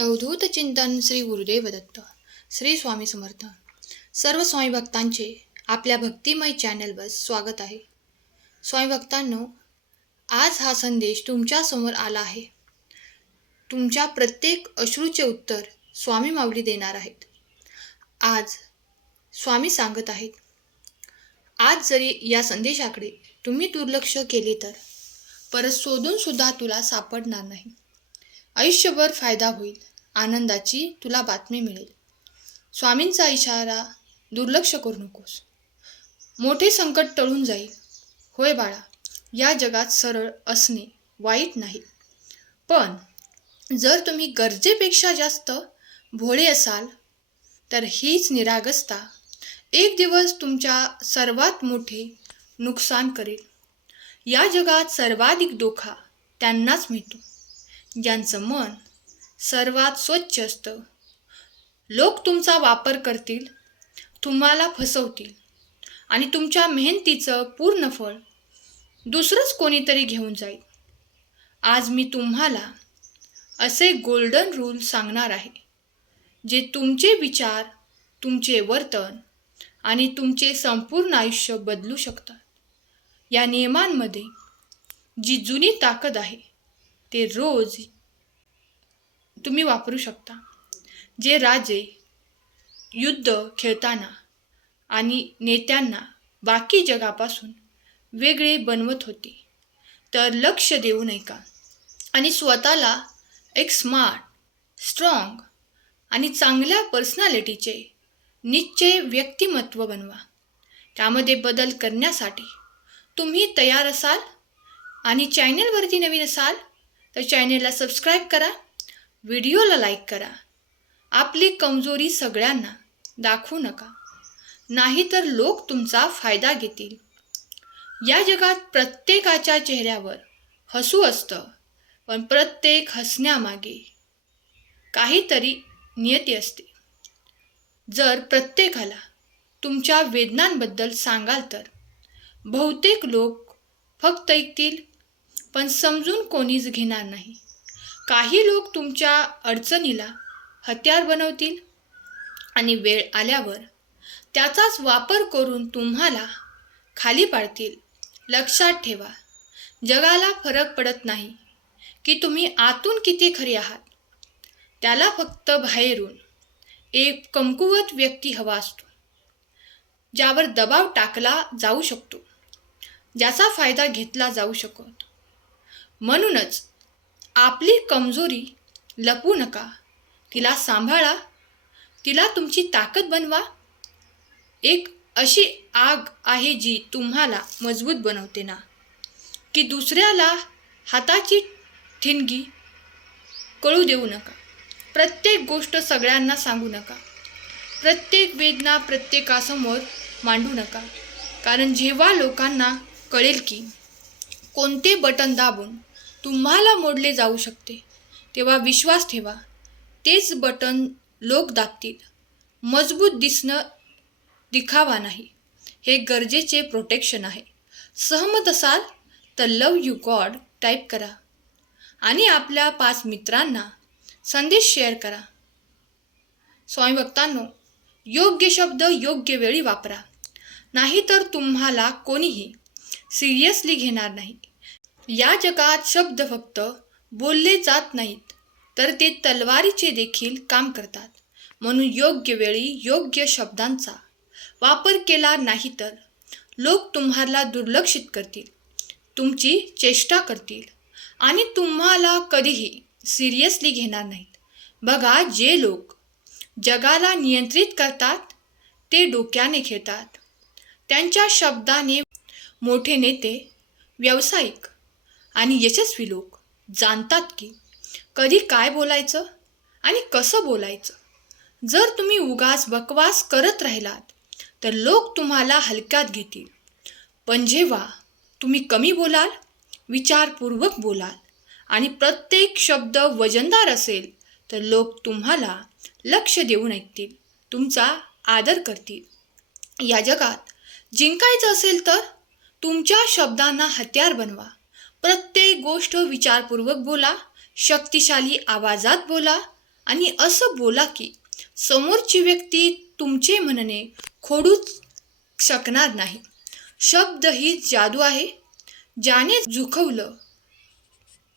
अवधूत चिंतन श्री गुरुदेव दत्त. श्री स्वामी समर्थ. सर्व स्वामी भक्तांचे आपल्या भक्तिमय चॅनलवर स्वागत आहे. स्वामी भक्तांनो, आज हा संदेश तुमच्या समोर आला आहे. तुमच्या प्रत्येक अश्रूचे उत्तर स्वामी माऊली देणार आहेत. आज स्वामी सांगत आहेत, आज जरी या संदेशाकडे तुम्ही दुर्लक्ष केले तर परत शोधून सुद्धा तुला सापडणार नाही. आयुष्यभर फायदा होईल, आनंदाची तुला बातमी मिळेल. स्वामींचा इशारा दुर्लक्ष करू नकोस. मोठे संकट टळून जाईल. होय बाळा, या जगात सरळ असणे वाईट नाही, पण जर तुम्ही गरजेपेक्षा जास्त भोळे असाल तर हीच निरागसता एक दिवस तुमच्या सर्वात मोठे नुकसान करेल. या जगात सर्वाधिक धोका त्यांनाच मिळतो ज्यांचं मन सर्वात स्वच्छ असतं. लोक तुमचा वापर करतील, तुम्हाला फसवतील आणि तुमच्या मेहनतीचं पूर्ण फळ दुसरंच कोणीतरी घेऊन जाईल. आज मी तुम्हाला असे गोल्डन रूल सांगणार आहे, जे तुमचे विचार, तुमचे वर्तन आणि तुमचे संपूर्ण आयुष्य बदलू शकतात. या नियमांमध्ये जी जुनी ताकद आहे ते रोज तुम्ही वापरू शकता. जे राजे युद्ध खेळताना आणि नेत्यांना बाकी जगापासून वेगळे बनवत होते, तर लक्ष देऊ नका आणि स्वतःला एक स्मार्ट, स्ट्रॉंग आणि चांगल्या पर्सनॅलिटीचे निश्चय व्यक्तिमत्व बनवा. त्यामध्ये बदल करण्यासाठी तुम्ही तयार असाल आणि चॅनलवरती नवीन असाल तर चॅनलला सबस्क्राईब करा, व्हिडिओला लाईक करा. आपली कमजोरी सगळ्यांना दाखवू नका, नाहीतर लोक तुमचा फायदा घेतील. या जगात प्रत्येकाच्या चेहऱ्यावर हसू असतं, पण प्रत्येक हसण्यामागे काहीतरी नियती असते. जर प्रत्येकाला तुमच्या वेदनांबद्दल सांगाल तर बहुतेक लोक फक्त ऐकतील, पण समजून कोणीच घेणार नाही. काही लोक तुमच्या अडचणीला हत्यार बनवतील आणि वेळ आल्यावर त्याचाच वापर करून तुम्हाला खाली पाडतील. लक्षात ठेवा, जगाला फरक पडत नाही की तुम्ही आतून किती खरे आहात. त्याला फक्त बाहेरून एक कमकुवत व्यक्ती हवा असतो, ज्यावर दबाव टाकला जाऊ शकतो, ज्याचा फायदा घेतला जाऊ शकतो. म्हणूनच आपली कमजोरी लपवू नका, तिला सांभाळा, तिला तुमची ताकद बनवा. एक अशी आग आहे जी तुम्हाला मजबूत बनवते ना, की दुसऱ्याला हाताची ठिणगी कळू देऊ नका. प्रत्येक गोष्ट सगळ्यांना सांगू नका. प्रत्येक वेदना प्रत्येकासमोर मांडू नका, कारण जेव्हा लोकांना कळेल की कोणते बटन दाबून तुम्हाला मोडले जाऊ शकते, तेव्हा विश्वास ठेवा, तेच बटन लोक दाबतील. मजबूत दिसणं दिखावा नाही, हे गरजेचे प्रोटेक्शन आहे. सहमत असाल तर लव यू गॉड टाईप करा आणि आपल्या 5 मित्रांना संदेश शेअर करा. स्वामी भक्तांनो, योग्य शब्द योग्य वेळी वापरा, नाहीतर तुम्हाला कोणीही सिरियसली घेणार नाही. या जगात शब्द फक्त बोलले जात नाहीत, तर ते तलवारीचे देखील काम करतात. म्हणून योग्य वेळी योग्य शब्दांचा वापर केला नाही तर लोक तुम्हाला दुर्लक्षित करतील, तुमची चेष्टा करतील आणि तुम्हाला कधीही सिरियसली घेणार नाहीत. बघा, जे लोक जगाला नियंत्रित करतात ते डोक्याने खेळतात. त्यांच्या शब्दाने मोठे नेते, व्यावसायिक आणि यशस्वी लोक जाणतात की कधी काय बोलायचं आणि कसं बोलायचं. जर तुम्ही उगाच बकवास करत राहिलात तर लोक तुम्हाला हलक्यात घेतील, पण जेव्हा तुम्ही कमी बोलाल, विचारपूर्वक बोलाल आणि प्रत्येक शब्द वजनदार असेल तर लोक तुम्हाला लक्ष देऊन ऐकतील, तुमचा आदर करतील. या जगात जिंकायचं असेल तर तुमच्या शब्दांना हत्यार बनवा. प्रत्येक गोष्ट विचारपूर्वक बोला, शक्तिशाली आवाजात बोला आणि असं बोला की समोरची व्यक्ती तुमचे म्हणणे खोडूच शकणार नाही. शब्द ही जादू आहे. ज्याने झुकवलं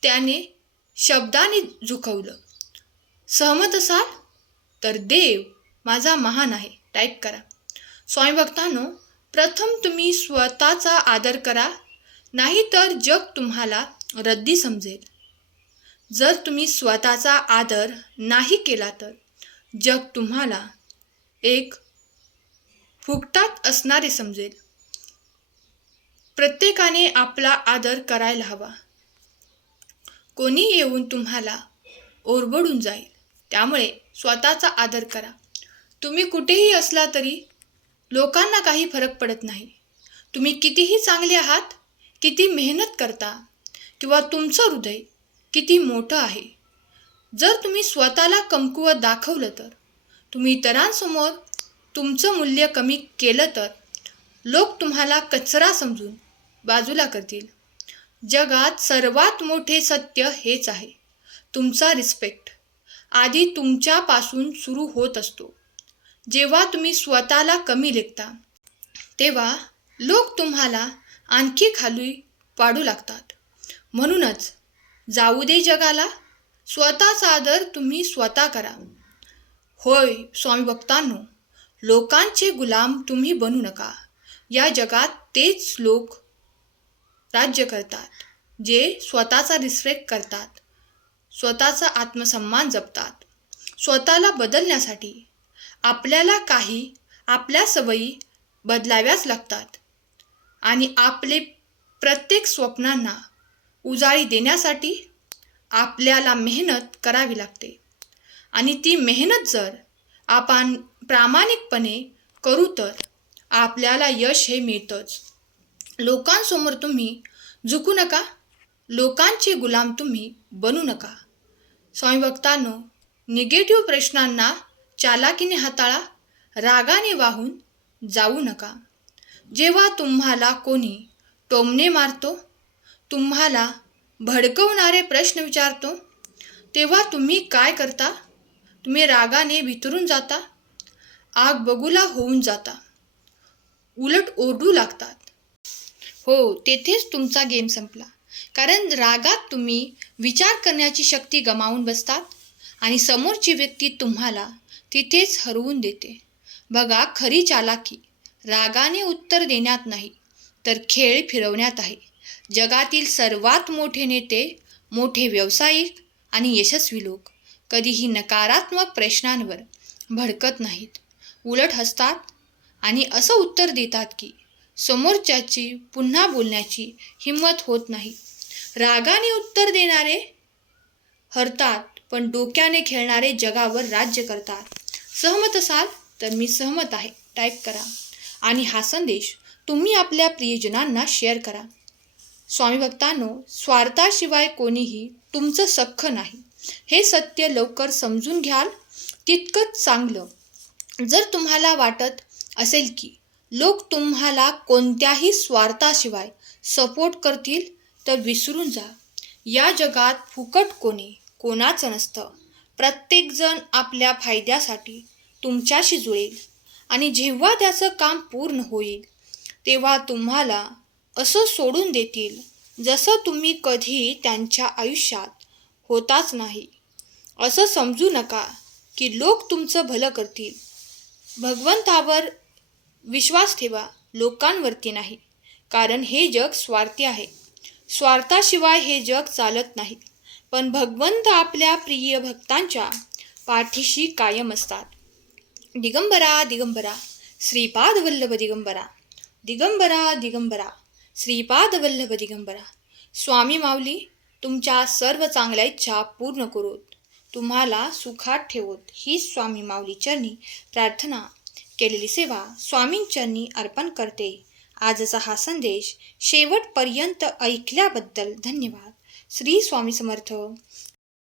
त्याने शब्दाने झुकवलं. सहमत असाल तर देव माझा महान आहे टाईप करा. स्वामी भक्तांनो, प्रथम तुम्ही स्वतःचा आदर करा, नाहीतर जग तुम्हाला रद्दी समजेल. जर तुम्ही स्वतःचा आदर नाही केला तर जग तुम्हाला एक फुकटात असणारे समजेल. प्रत्येकाने आपला आदर करायला हवा. कोणी येऊन तुम्हाला ओरबडून जाईल. त्यामुळे स्वतःचा आदर करा. तुम्ही कुठेही असला तरी लोकांना काही फरक पडत नाही. तुम्ही कितीही चांगले आहात, किती मेहनत करता किंवा तुमचं हृदय किती मोठं आहे, जर तुम्ही स्वतःला कमकुवत दाखवलं तर, तुम्ही इतरांसमोर तुमचं मूल्य कमी केलं तर लोक तुम्हाला कचरा समजून बाजूला करतील. जगात सर्वात मोठे सत्य हेच आहे. तुमचा रिस्पेक्ट आधी तुमच्यापासून सुरू होत असतो. जेव्हा तुम्ही स्वतःला कमी लेखता तेव्हा लोक तुम्हाला आणखी खाली पाडू लागतात. म्हणूनच जाऊ दे जगाला, स्वतःचा आदर तुम्ही स्वतः करा. होय स्वामी भक्तांनो, लोकांचे गुलाम तुम्ही बनू नका. या जगात तेच लोक राज्य करतात जे स्वतःचा रिस्पेक्ट करतात, स्वतःचा आत्मसन्मान जपतात. स्वतःला बदलण्यासाठी आपल्याला आपल्या सवयी बदलाव्याच लागतात आणि आपले प्रत्येक स्वप्नांना उजाळी देण्यासाठी आपल्याला मेहनत करावी लागते. आणि ती मेहनत जर आपण प्रामाणिकपणे करू तर आपल्याला यश हे मिळतंच. लोकांसमोर तुम्ही झुकू नका. लोकांचे गुलाम तुम्ही बनू नका. स्वामी भक्तांनो, निगेटिव्ह प्रश्नांना चालाकीने हाताळा. रागाने वाहून जाऊ नका. जेव्हा तुम्हाला कोणी टोमणे मारतो, तुम्हाला भडकवणारे प्रश्न विचारतो, तेव्हा तुम्ही काय करता? तुम्ही रागाने भितरून जाता, आग बगुला होऊन जाता, उलट ओरडू लागतात. हो, तेथेच तुमचा गेम संपला. कारण रागात तुम्ही विचार करण्याची शक्ती गमावून बसतात आणि समोरची व्यक्ती तुम्हाला तिथेच हरवून देते. बघा, खरी चालाकी रागाने उत्तर देण्यात नाही तर खेळ फिरवण्यात आहे. जगातील सर्वात मोठे नेते, मोठे व्यावसायिक आणि यशस्वी लोक कधीही नकारात्मक प्रश्नांवर भडकत नाहीत. उलट हसतात आणि असं उत्तर देतात की समोरच्याची पुन्हा बोलण्याची हिंमत होत नाही. रागाने उत्तर देणारे हरतात, पण डोक्याने खेळणारे जगावर राज्य करतात. सहमत असाल तर मी सहमत आहे टाईप करा आणि हा संदेश तुम्ही आपल्या प्रियजनांना शेअर करा. स्वामी भक्तांनो, स्वार्थाशिवाय कोणीही तुमचं सख्ख नाही. हे सत्य लवकर समजून घ्याल तितकंच चांगलं. जर तुम्हाला वाटत असेल की लोक तुम्हाला कोणत्याही स्वार्थाशिवाय सपोर्ट करतील तर विसरून जा. या जगात फुकट कोणाचं नसतं. प्रत्येकजण आपल्या फायद्यासाठी तुमच्याशी जुळेल आणि जेव्हा त्याचं काम पूर्ण होईल तेव्हा तुम्हाला असं सोडून देतील जसं तुम्ही कधी त्यांच्या आयुष्यात होताच नाही. असं समजू नका की लोक तुमचं भलं करतील. भगवंतावर विश्वास ठेवा, लोकांवरती नाही. कारण हे जग स्वार्थी आहे. स्वार्थाशिवाय हे जग चालत नाही. पण भगवंत आपल्या प्रिय भक्तांच्या पाठीशी कायम असतात. दिगंबरा दिगंबरा श्रीपाद वल्लभ दिगंबरा, दिगंबरा दिगंबरा श्रीपाद वल्लभ दिगंबरा. स्वामी माऊली तुमच्या सर्व चांगल्या इच्छा पूर्ण करोत, तुम्हाला सुखात ठेवोत. ही स्वामी माऊली चरणी प्रार्थना केलेली सेवा स्वामींचरणी अर्पण करते. आजचा हा संदेश शेवटपर्यंत ऐकल्याबद्दल धन्यवाद. श्री स्वामी समर्थ.